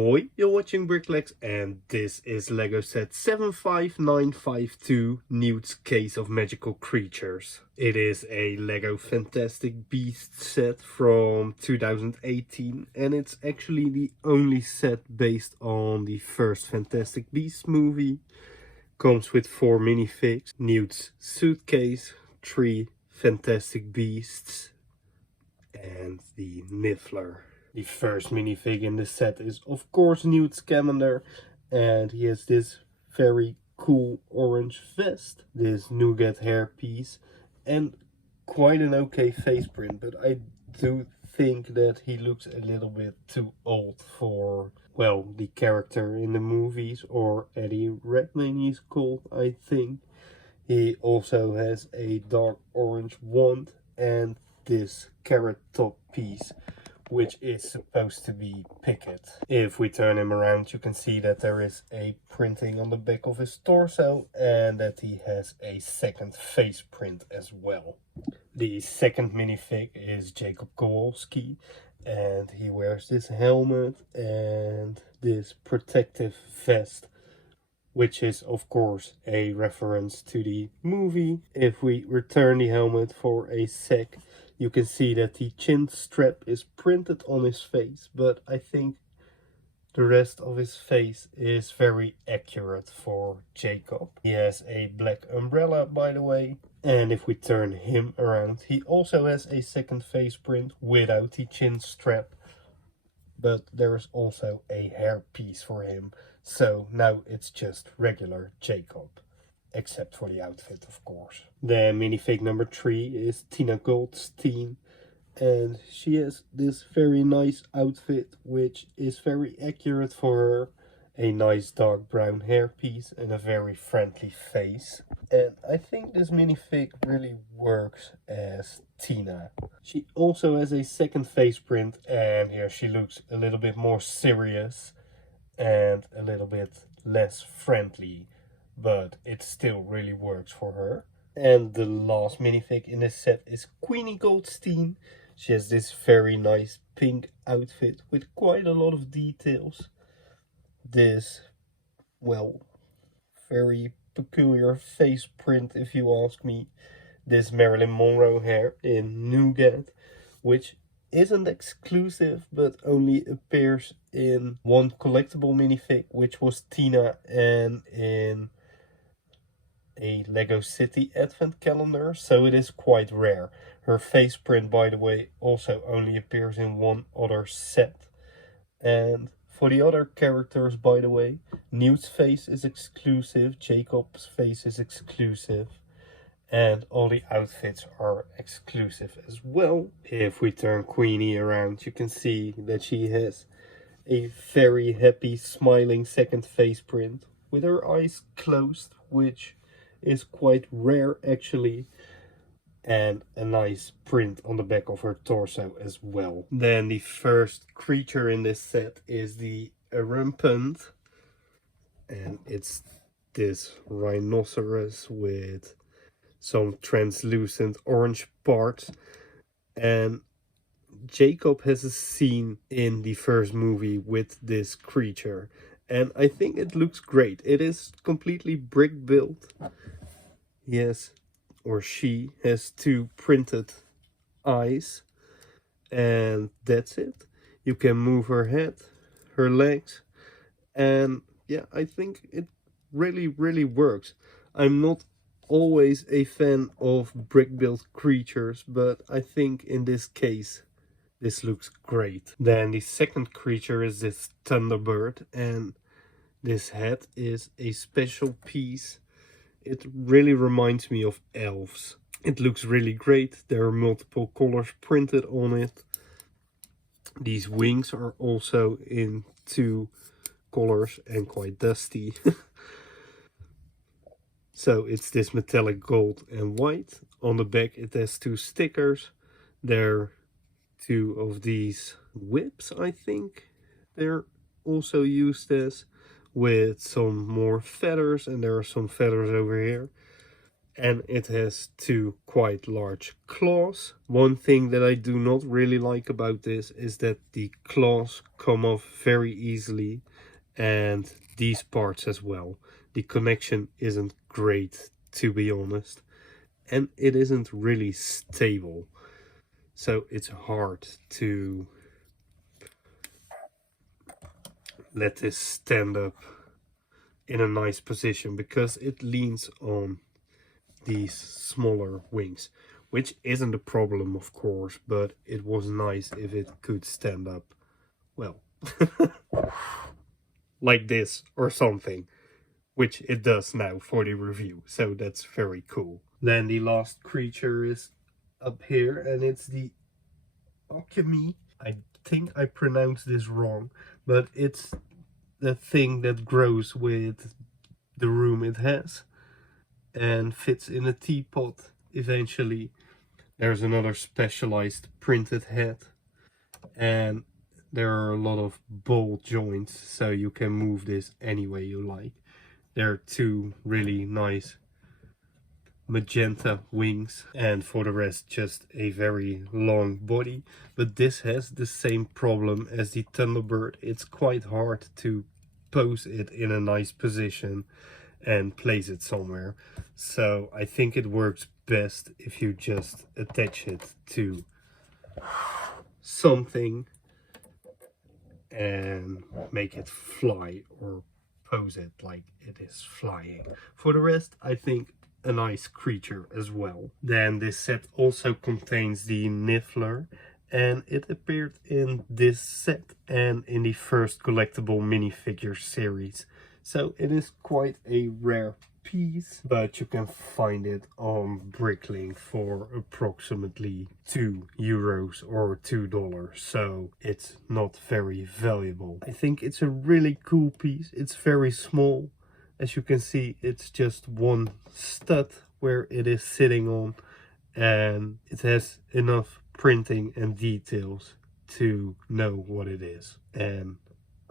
Ahoy, you're watching BrickLex and this is Lego set 75952 Newt's Case of Magical Creatures. It is a Lego Fantastic Beasts set from 2018 and it's actually the only set based on the first Fantastic Beasts movie. Comes with 4 minifigs, Newt's suitcase, 3 Fantastic Beasts and the Niffler. The first minifig in the set is of course Newt Scamander, and he has this very cool orange vest, this nougat hairpiece, and quite an okay face print, but I do think that he looks a little bit too old for, well, the character in the movies, or Eddie Redmayne he's called, I think. He also has a dark orange wand and this carrot top piece, which is supposed to be Picket. If we turn him around, you can see that there is a printing on the back of his torso and that he has a second face print as well. The second minifig is Jacob Kowalski, and he wears this helmet and this protective vest, which is of course a reference to the movie. If we return the helmet for a sec, you can see that the chin strap is printed on his face, but I think the rest of his face is very accurate for Jacob. He has a black umbrella, by the way. And if we turn him around, he also has a second face print without the chin strap. But there is also a hair piece for him. So now it's just regular Jacob. Except for the outfit, of course. The minifig number 3 is Tina Goldstein, and she has this very nice outfit which is very accurate for her. A nice dark brown hairpiece and a very friendly face. And I think this minifig really works as Tina. She also has a second face print, and here she looks a little bit more serious and a little bit less friendly, but it still really works for her. And the last minifig in this set is Queenie Goldstein. She has this very nice pink outfit with quite a lot of details. This, well, very peculiar face print, if you ask me. This Marilyn Monroe hair in nougat, which isn't exclusive but only appears in one collectible minifig, which was Tina, and in a Lego City advent calendar, so it is quite rare. Her face print, by the way, also only appears in one other set. And for the other characters, by the way, Newt's face is exclusive, Jacob's face is exclusive, and all the outfits are exclusive as well. If we turn Queenie around, you can see that she has a very happy smiling second face print with her eyes closed, which is quite rare actually, and a nice print on the back of her torso as well. Then the first creature in this set is the Rampant, and it's this rhinoceros with some translucent orange parts. And Jacob has a scene in the first movie with this creature, and I think it looks great. It is completely brick built. Yes, or she has 2 printed eyes, and that's it. You can move her head, her legs, and yeah, I think it really works. I'm not always a fan of brick built creatures, but I think in this case this looks great. Then the second creature is this Thunderbird, and this head is a special piece. It really reminds me of elves. It looks really great. There are multiple colors printed on it. These wings are also in 2 colors and quite dusty. So it's this metallic gold and white. On the back it has 2 stickers. There are 2 of these whips, I think they're also used as, with some more feathers, and there are some feathers over here. and it has two quite large claws. One thing that I do not really like about this is that the claws come off very easily, and these parts as well. The connection isn't great, to be honest, and it isn't really stable, so it's hard to let this stand up in a nice position because it leans on these smaller wings, which isn't a problem, of course, but it was nice if it could stand up, well, like this or something, which it does now for the review, so that's very cool. Then the last creature is up here, and it's the Okami. I think I pronounced this wrong, but it's the thing that grows with the room it has and fits in a teapot eventually. There's another specialized printed head, and there are a lot of ball joints, so you can move this any way you like. There are two really nice magenta wings, and for the rest just a very long body. But this has the same problem as the Thunderbird. It's quite hard to pose it in a nice position and place it somewhere, so I think it works best if you just attach it to something and make it fly, or pose it like it is flying. For the rest, I think a nice creature as well. Then this set also contains the Niffler, and it appeared in this set and in the first collectible minifigure series, so it is quite a rare piece, but you can find it on BrickLex for approximately €2 or $2, so it's not very valuable. I think it's a really cool piece. It's very small. As you can see, it's just one stud where it is sitting on, and it has enough printing and details to know what it is, and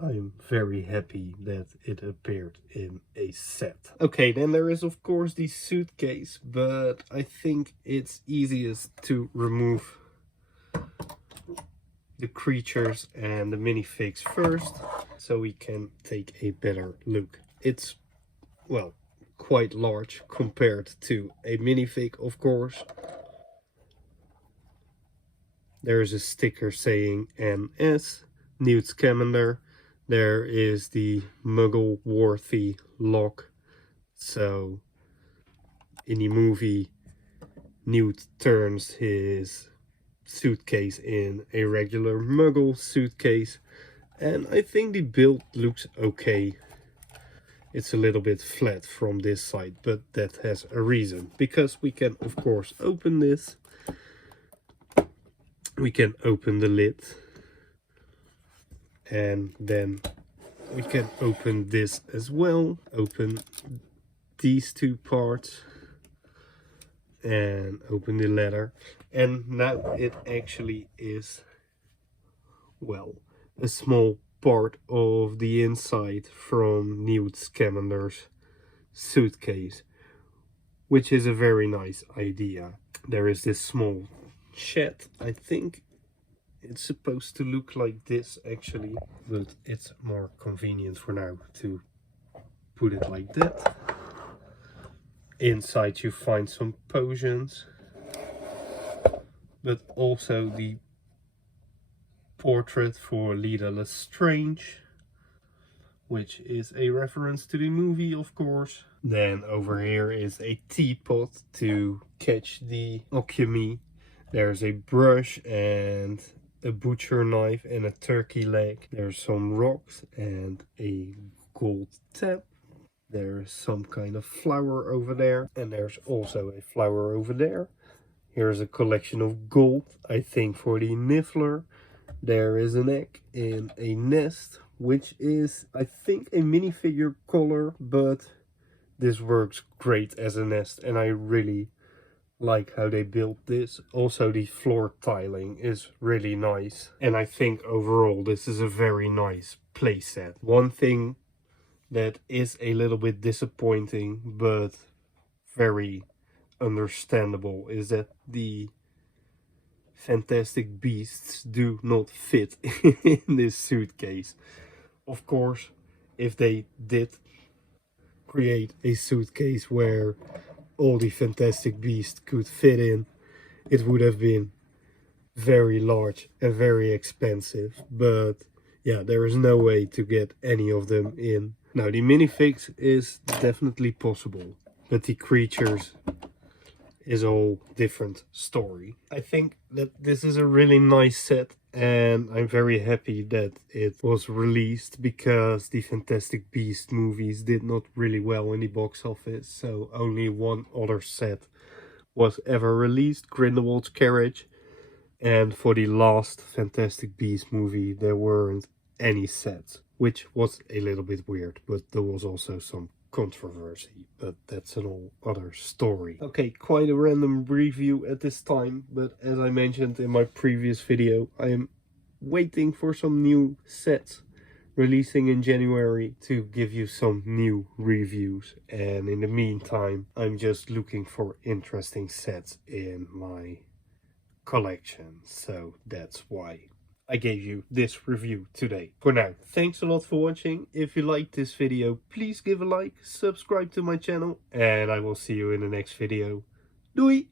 I'm very happy that it appeared in a set. Okay, then there is of course the suitcase, but I think it's easiest to remove the creatures and the minifigs first, so we can take a better look. It's, well, quite large compared to a minifig, of course. There is a sticker saying NS, Newt Scamander. There is the Muggle-worthy lock. So in the movie, Newt turns his suitcase in a regular Muggle suitcase, and I think the build looks okay. It's a little bit flat from this side, but that has a reason, because we can of course open this. We can open the lid, and then we can open this as well. Open these two parts and open the leather, and now it actually is, well, a small part of the inside from Newt Scamander's suitcase, which is a very nice idea. There is this small shed. I think it's supposed to look like this actually, but it's more convenient for now to put it like that. Inside you find some potions, but also the portrait for Leda Lestrange, which is a reference to the movie, of course. Then over here is a teapot to catch the Okami. There's a brush and a butcher knife and a turkey leg. There's some rocks and a gold tap. There's some kind of flower over there, and there's also a flower over there. Here's a collection of gold, I think for the Niffler. There is an egg in a nest, which is, I think, a minifigure color, but this works great as a nest, and I really like how they built this. Also, the floor tiling is really nice, and I think overall this is a very nice playset. One thing that is a little bit disappointing, but very understandable is that the Fantastic Beasts do not fit in this suitcase. Of course, if they did create a suitcase where all the Fantastic Beasts could fit in, it would have been very large and very expensive. But yeah, there is no way to get any of them in. Now, the minifigs is definitely possible, but the creatures is a whole different story. I think that this is a really nice set, and I'm very happy that it was released because the Fantastic Beasts movies did not really well in the box office, so only one other set was ever released, Grindelwald's Carriage, and for the last Fantastic Beasts movie there weren't any sets, which was a little bit weird, but there was also some controversy, but that's an all other story. Okay, quite a random review at this time, but as I mentioned in my previous video, I am waiting for some new sets releasing in January to give you some new reviews, and in the meantime I'm just looking for interesting sets in my collection, so that's why I gave you this review today. For now, thanks a lot for watching. If you liked this video, please give a like, subscribe to my channel, and I will see you in the next video. Doei!